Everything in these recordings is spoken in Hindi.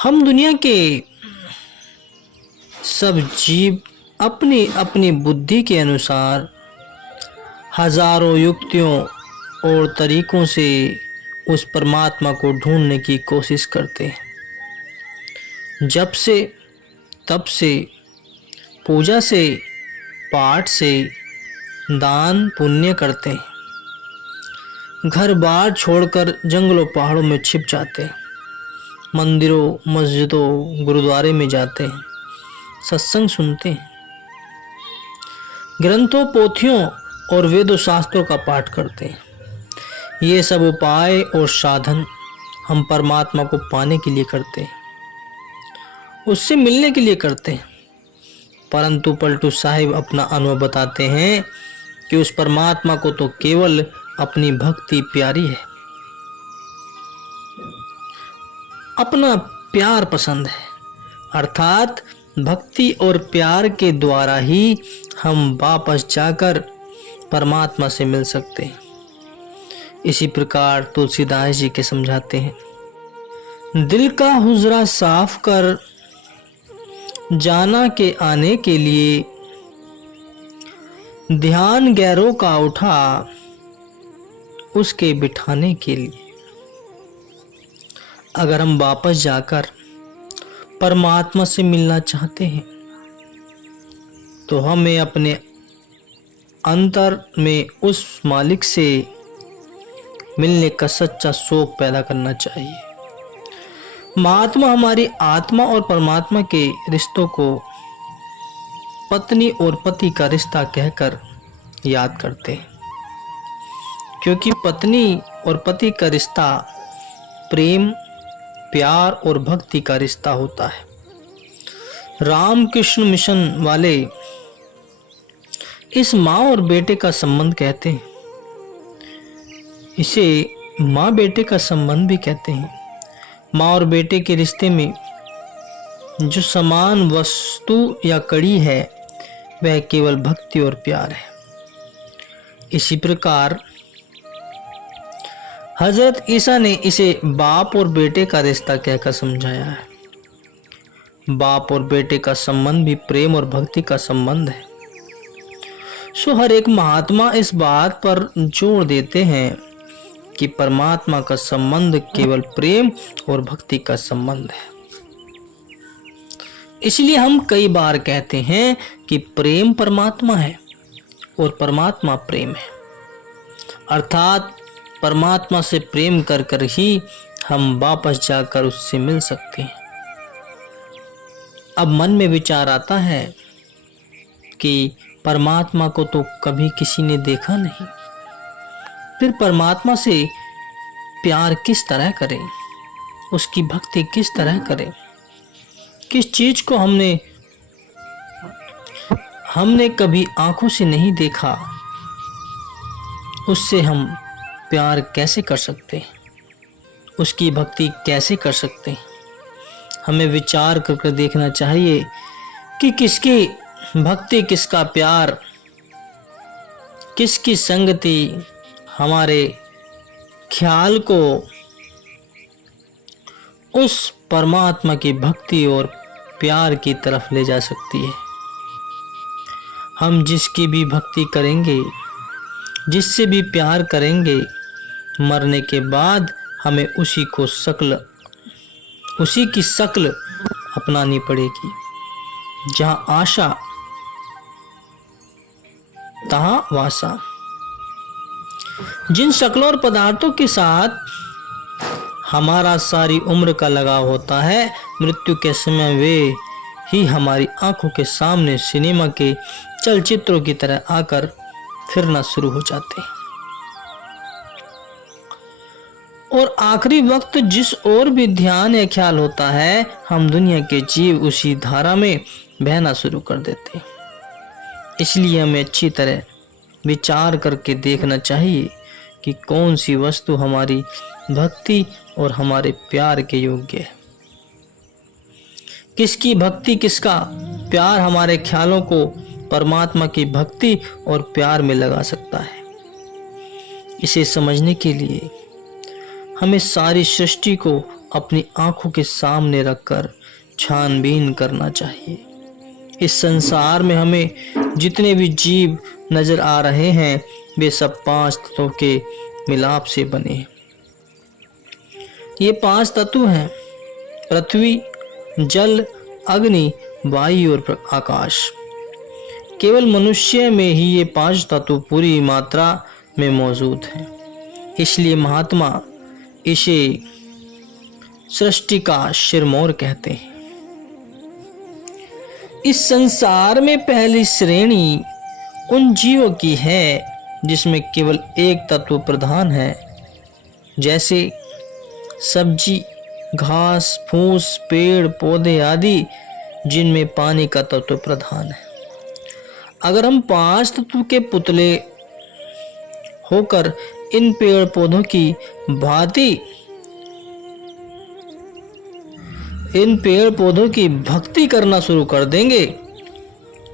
हम दुनिया के सब जीव अपनी अपनी बुद्धि के अनुसार हजारों युक्तियों और तरीकों से उस परमात्मा को ढूंढने की कोशिश करते हैं। जब से तब से, पूजा से, पाठ से, दान पुण्य करते हैं। घर बार छोड़कर जंगलों पहाड़ों में छिप जाते हैं। मंदिरों मस्जिदों गुरुद्वारे में जाते हैं, सत्संग सुनते हैं। ग्रंथों पोथियों और वेदों शास्त्रों का पाठ करते हैं। ये सब उपाय और साधन हम परमात्मा को पाने के लिए करते हैं, उससे मिलने के लिए करते हैं। परंतु पलटू साहिब अपना अनुभव बताते हैं कि उस परमात्मा को तो केवल अपनी भक्ति प्यारी है, अपना प्यार पसंद है। अर्थात भक्ति और प्यार के द्वारा ही हम वापस जाकर परमात्मा से मिल सकते हैं। इसी प्रकार तुलसीदास जी के समझाते हैं, दिल का हुजरा साफ कर जाना के आने के लिए, ध्यान गैरों का उठा उसके बिठाने के लिए। अगर हम वापस जाकर परमात्मा से मिलना चाहते हैं तो हमें अपने अंतर में उस मालिक से मिलने का सच्चा शौक पैदा करना चाहिए। महात्मा हमारी आत्मा और परमात्मा के रिश्तों को पत्नी और पति का रिश्ता कहकर याद करते हैं, क्योंकि पत्नी और पति का रिश्ता प्रेम, प्यार और भक्ति का रिश्ता होता है। रामकृष्ण मिशन वाले इस माँ और बेटे का संबंध कहते हैं, इसे माँ बेटे का संबंध भी कहते हैं। माँ और बेटे के रिश्ते में जो समान वस्तु या कड़ी है वह केवल भक्ति और प्यार है। इसी प्रकार हजरत ईसा ने इसे बाप और बेटे का रिश्ता कहकर समझाया है। बाप और बेटे का संबंध भी प्रेम और भक्ति का संबंध है। सो हर एक महात्मा इस बात पर जोर देते हैं कि परमात्मा का संबंध केवल प्रेम और भक्ति का संबंध है। इसलिए हम कई बार कहते हैं कि प्रेम परमात्मा है और परमात्मा प्रेम है। अर्थात परमात्मा से प्रेम कर कर ही हम वापस जाकर उससे मिल सकते हैं। अब मन में विचार आता है कि परमात्मा को तो कभी किसी ने देखा नहीं, फिर परमात्मा से प्यार किस तरह करें, उसकी भक्ति किस तरह करें, किस चीज को हमने कभी आंखों से नहीं देखा, उससे हम प्यार कैसे कर सकते हैं, उसकी भक्ति कैसे कर सकते हैं। हमें विचार करके देखना चाहिए कि किसकी भक्ति, किसका प्यार, किसकी संगति हमारे ख्याल को उस परमात्मा की भक्ति और प्यार की तरफ ले जा सकती है। हम जिसकी भी भक्ति करेंगे, जिससे भी प्यार करेंगे, मरने के बाद हमें उसी की शक्ल अपनानी पड़ेगी। जहां आशा तहां वासा। जिन शक्लों और पदार्थों के साथ हमारा सारी उम्र का लगाव होता है, मृत्यु के समय वे ही हमारी आंखों के सामने सिनेमा के चलचित्रों की तरह आकर फिरना शुरू हो जाते हैं। और आखिरी वक्त जिस ओर भी ध्यान या ख्याल होता है, हम दुनिया के जीव उसी धारा में बहना शुरू कर देते हैं। इसलिए हमें अच्छी तरह विचार करके देखना चाहिए कि कौन सी वस्तु हमारी भक्ति और हमारे प्यार के योग्य है। किसकी भक्ति, किसका प्यार हमारे ख्यालों को परमात्मा की भक्ति और प्यार में लगा सकता है। इसे समझने के लिए हमें सारी सृष्टि को अपनी आंखों के सामने रखकर छानबीन करना चाहिए। इस संसार में हमें जितने भी जीव नजर आ रहे हैं वे सब 5 तत्वों के मिलाप से बने हैं। ये 5 तत्व हैं: पृथ्वी, जल, अग्नि, वायु और आकाश। केवल मनुष्य में ही ये 5 तत्व पूरी मात्रा में मौजूद हैं। इसलिए महात्मा इसे सृष्टि का सिरमौर कहते हैं। इस संसार में पहली श्रेणी उन जीवों की है जिसमें केवल एक तत्व प्रधान है, जैसे सब्जी, घास फूस, पेड़ पौधे आदि, जिनमें पानी का तत्व प्रधान है। अगर हम 5 तत्व के पुतले होकर इन पेड़ पौधों की भांति इन पेड़ पौधों की भक्ति करना शुरू कर देंगे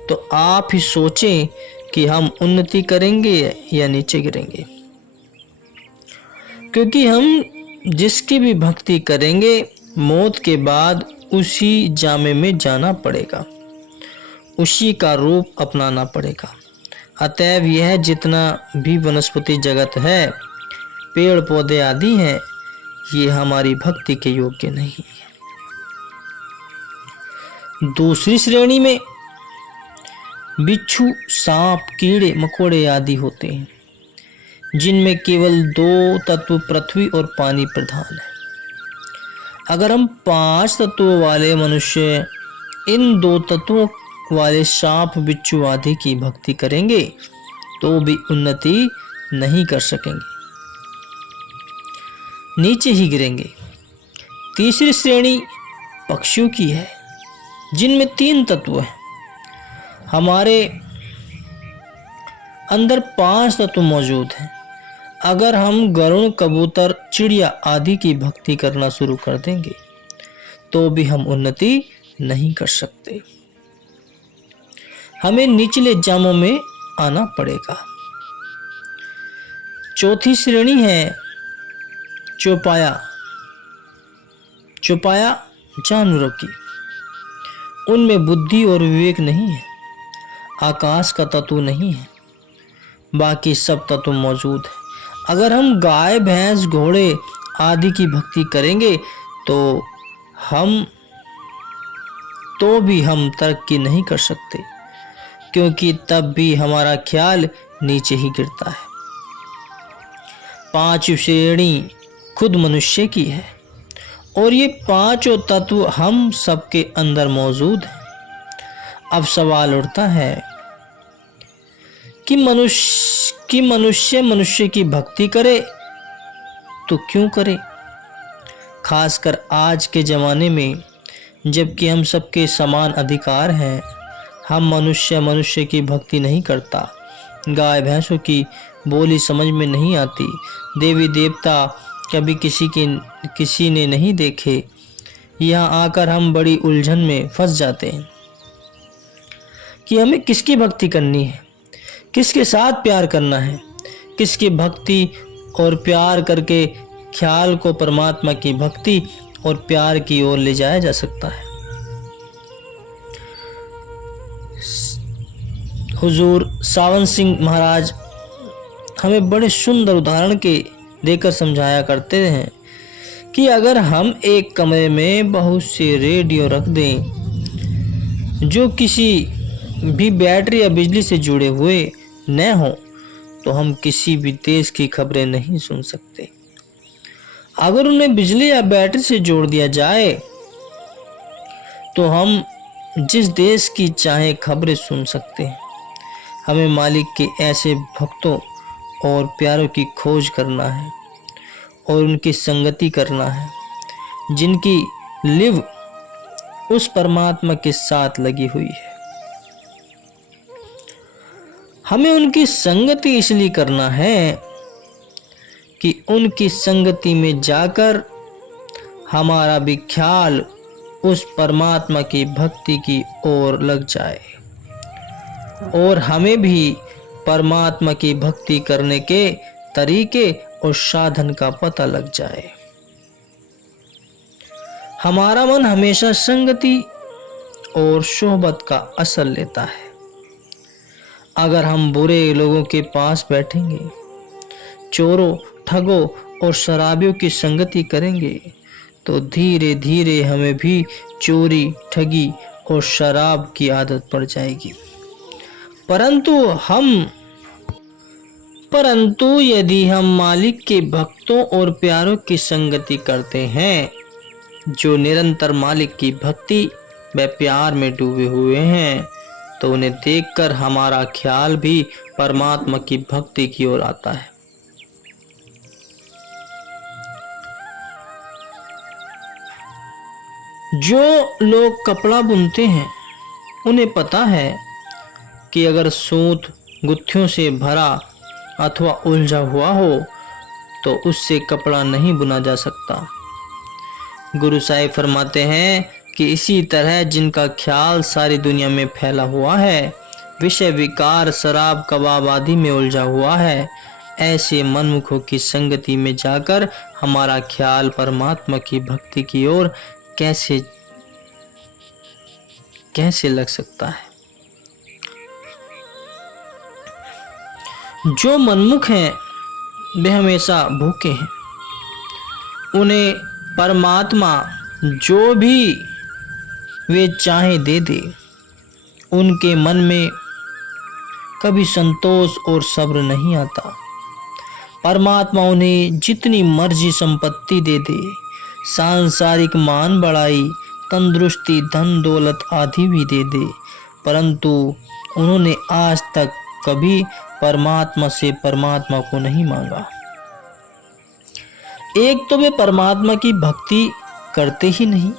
तो आप ही सोचें कि हम उन्नति करेंगे या नीचे गिरेंगे। क्योंकि हम जिसकी भी भक्ति करेंगे मौत के बाद उसी जामे में जाना पड़ेगा, उसी का रूप अपनाना पड़ेगा। अतएव यह जितना भी वनस्पति जगत है, पेड़ पौधे आदि हैं, ये हमारी भक्ति के योग्य नहीं है। दूसरी श्रेणी में बिच्छू, सांप, कीड़े मकोड़े आदि होते हैं, जिनमें केवल 2 तत्व पृथ्वी और पानी प्रधान है। अगर हम 5 तत्वों वाले मनुष्य इन 2 तत्वों वाले सांप, बिच्छू आदि की भक्ति करेंगे तो भी उन्नति नहीं कर सकेंगे, नीचे ही गिरेंगे। तीसरी श्रेणी पक्षियों की है, जिनमें 3 तत्व हैं। हमारे अंदर 5 तत्व मौजूद हैं। अगर हम गरुड़, कबूतर, चिड़िया आदि की भक्ति करना शुरू कर देंगे तो भी हम उन्नति नहीं कर सकते, हमें निचले जामों में आना पड़ेगा। चौथी श्रेणी है चौपाया। चौपाया जानवरों की, उनमें बुद्धि और विवेक नहीं है, आकाश का तत्व नहीं है, बाकी सब तत्व मौजूद है। अगर हम गाय, भैंस, घोड़े आदि की भक्ति करेंगे तो भी हम तरक्की नहीं कर सकते, क्योंकि तब भी हमारा ख्याल नीचे ही गिरता है। 5वीं श्रेणी खुद मनुष्य की है और ये 5 तत्व हम सबके अंदर मौजूद हैं। अब सवाल उठता है कि मनुष्य की भक्ति करे तो क्यों करे, खासकर आज के ज़माने में, जबकि हम सबके समान अधिकार हैं। हम मनुष्य की भक्ति नहीं करता, गाय भैंसों की बोली समझ में नहीं आती, देवी देवता कभी किसी ने नहीं देखे। यहाँ आकर हम बड़ी उलझन में फंस जाते हैं कि हमें किसकी भक्ति करनी है, किसके साथ प्यार करना है, किसकी भक्ति और प्यार करके ख्याल को परमात्मा की भक्ति और प्यार की ओर ले जाया जा सकता है। हुजूर सावन सिंह महाराज हमें बड़े सुंदर उदाहरण के देकर समझाया करते हैं कि अगर हम एक कमरे में बहुत से रेडियो रख दें जो किसी भी बैटरी या बिजली से जुड़े हुए न हों तो हम किसी भी देश की खबरें नहीं सुन सकते। अगर उन्हें बिजली या बैटरी से जोड़ दिया जाए तो हम जिस देश की चाहे खबरें सुन सकते हैं। हमें मालिक के ऐसे भक्तों और प्यारों की खोज करना है और उनकी संगति करना है जिनकी लिव उस परमात्मा के साथ लगी हुई है। हमें उनकी संगति इसलिए करना है कि उनकी संगति में जाकर हमारा भी ख्याल उस परमात्मा की भक्ति की ओर लग जाए और हमें भी परमात्मा की भक्ति करने के तरीके और साधन का पता लग जाए। हमारा मन हमेशा संगति और सोहबत का असर लेता है। अगर हम बुरे लोगों के पास बैठेंगे, चोरों, ठगों और शराबियों की संगति करेंगे तो धीरे धीरे हमें भी चोरी, ठगी और शराब की आदत पड़ जाएगी। परंतु यदि हम मालिक के भक्तों और प्यारों की संगति करते हैं जो निरंतर मालिक की भक्ति व प्यार में डूबे हुए हैं, तो उन्हें देखकर हमारा ख्याल भी परमात्मा की भक्ति की ओर आता है। जो लोग कपड़ा बुनते हैं उन्हें पता है कि अगर सूत गुत्थियों से भरा अथवा उलझा हुआ हो तो उससे कपड़ा नहीं बुना जा सकता। गुरु साहिब फरमाते हैं कि इसी तरह जिनका ख्याल सारी दुनिया में फैला हुआ है, विषय विकार, शराब, कबाब आदि में उलझा हुआ है, ऐसे मनमुखों की संगति में जाकर हमारा ख्याल परमात्मा की भक्ति की ओर कैसे लग सकता है। जो मनमुख हैं वे हमेशा भूखे हैं। उन्हें परमात्मा जो भी वे चाहे दे दे। उनके मन में कभी संतोष और सब्र नहीं आता। परमात्मा उन्हें जितनी मर्जी संपत्ति दे दे, सांसारिक मान बढ़ाई, तंदुरुस्ती, धन दौलत आदि भी दे दे, परंतु उन्होंने आज तक कभी परमात्मा से परमात्मा को नहीं मांगा। एक तो वे परमात्मा की भक्ति करते ही नहीं,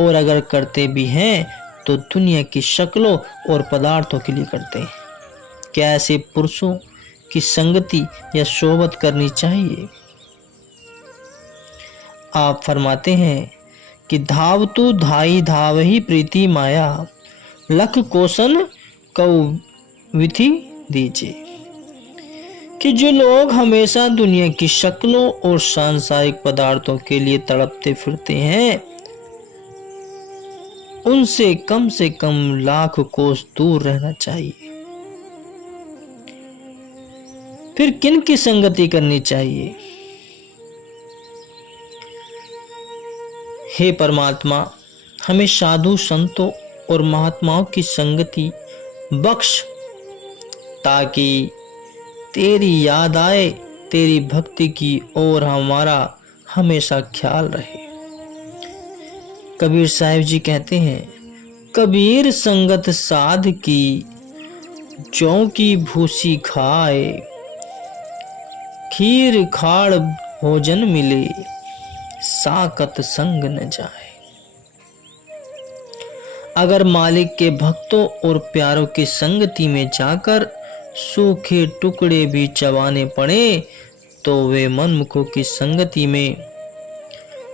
और अगर करते भी हैं तो दुनिया की शक्लों और पदार्थों के लिए करते हैं। क्या ऐसे पुरुषों की संगति या सोहबत करनी चाहिए? आप फरमाते हैं कि धावतु धाई धावही प्रीति माया, लख कोसन कौ विधि दीजिए। कि जो लोग हमेशा दुनिया की शक्लों और सांसारिक पदार्थों के लिए तड़पते फिरते हैं, उनसे कम लाख कोस दूर रहना चाहिए। फिर किन की संगति करनी चाहिए? हे परमात्मा, हमें साधु संतों और महात्माओं की संगति बख्श, ताकि तेरी याद आए, तेरी भक्ति की ओर हमारा हमेशा ख्याल रहे। कबीर साहिब जी कहते हैं, कबीर संगत साध की, जौ की भूसी खाए, खीर खाड़ भोजन मिले, साकत संग न जाए। अगर मालिक के भक्तों और प्यारों की संगति में जाकर सूखे टुकड़े भी चबाने पड़े तो वे मनमुखों की संगति में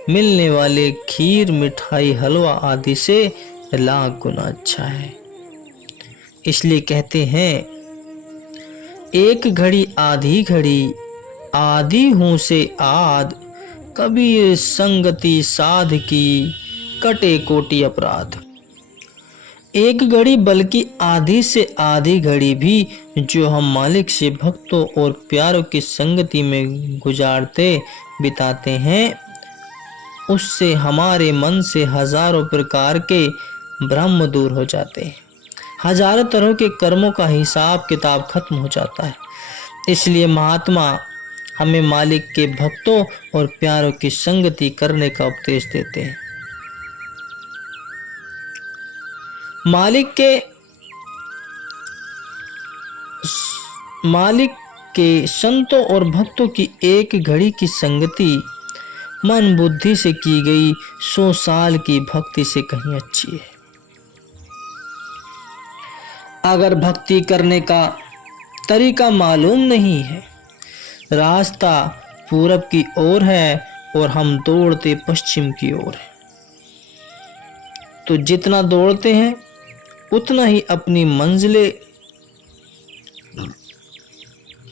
मिलने वाले खीर, मिठाई, हलवा आदि से लाख गुना अच्छा है। इसलिए कहते हैं, एक घड़ी आधी घड़ी, आधी हूं से आद, कबीर संगति साध की, कटे कोटि अपराध। एक घड़ी बल्कि आधी से आधी घड़ी भी जो हम मालिक से भक्तों और प्यारों की संगति में गुजारते बिताते हैं, उससे हमारे मन से हजारों प्रकार के भ्रम दूर हो जाते हैं। हजारों तरह के कर्मों का हिसाब किताब खत्म हो जाता है। इसलिए महात्मा हमें मालिक के भक्तों और प्यारों की संगति करने का उपदेश देते हैं। मालिक के संतों और भक्तों की एक घड़ी की संगति मन बुद्धि से की गई 100 साल की भक्ति से कहीं अच्छी है। अगर भक्ति करने का तरीका मालूम नहीं है, रास्ता पूरब की ओर है और हम दौड़ते पश्चिम की ओर है, तो जितना दौड़ते हैं उतना ही अपनी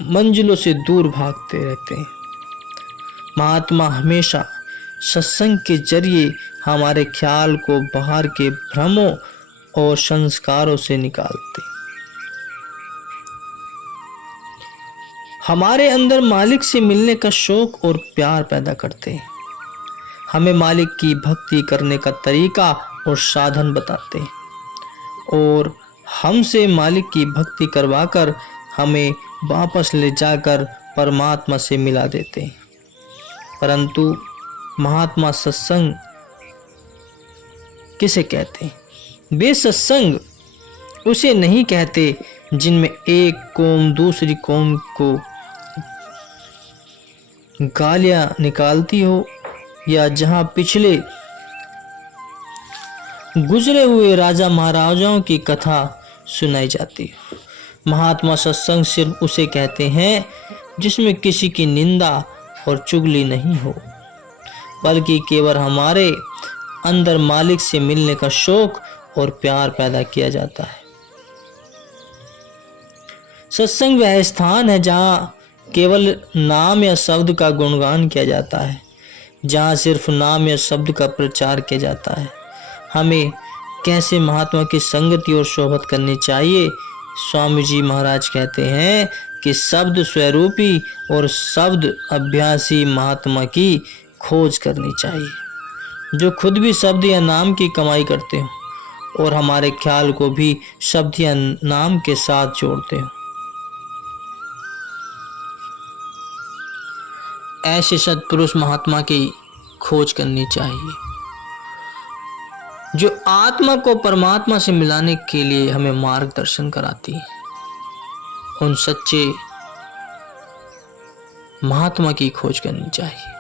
मंजिलों से दूर भागते रहते हैं। महात्मा हमेशा सत्संग के जरिए हमारे ख्याल को बाहर के भ्रमों और संस्कारों से निकालते, हमारे अंदर मालिक से मिलने का शौक और प्यार पैदा करते हैं, हमें मालिक की भक्ति करने का तरीका और साधन बताते हैं और हमसे मालिक की भक्ति करवाकर हमें वापस ले जाकर परमात्मा से मिला देते हैं। परंतु महात्मा सत्संग किसे कहते हैं? वे सत्संग उसे नहीं कहते जिनमें एक कौम दूसरी कौम को गालियां निकालती हो या जहां पिछले गुजरे हुए राजा महाराजाओं की कथा सुनाई जाती है। महात्मा सत्संग सिर्फ उसे कहते हैं जिसमें किसी की निंदा और चुगली नहीं हो, बल्कि केवल हमारे अंदर मालिक से मिलने का शौक और प्यार पैदा किया जाता है। सत्संग वह स्थान है जहाँ केवल नाम या शब्द का गुणगान किया जाता है, जहाँ सिर्फ नाम या शब्द का प्रचार किया जाता है। हमें कैसे महात्मा की संगति और सोहबत करनी चाहिए? स्वामी जी महाराज कहते हैं कि शब्द स्वरूपी और शब्द अभ्यासी महात्मा की खोज करनी चाहिए, जो खुद भी शब्द या नाम की कमाई करते हो और हमारे ख्याल को भी शब्द या नाम के साथ जोड़ते हो। ऐसे सत्पुरुष महात्मा की खोज करनी चाहिए जो आत्मा को परमात्मा से मिलाने के लिए हमें मार्गदर्शन कराती है। उन सच्चे महात्मा की खोज करनी चाहिए।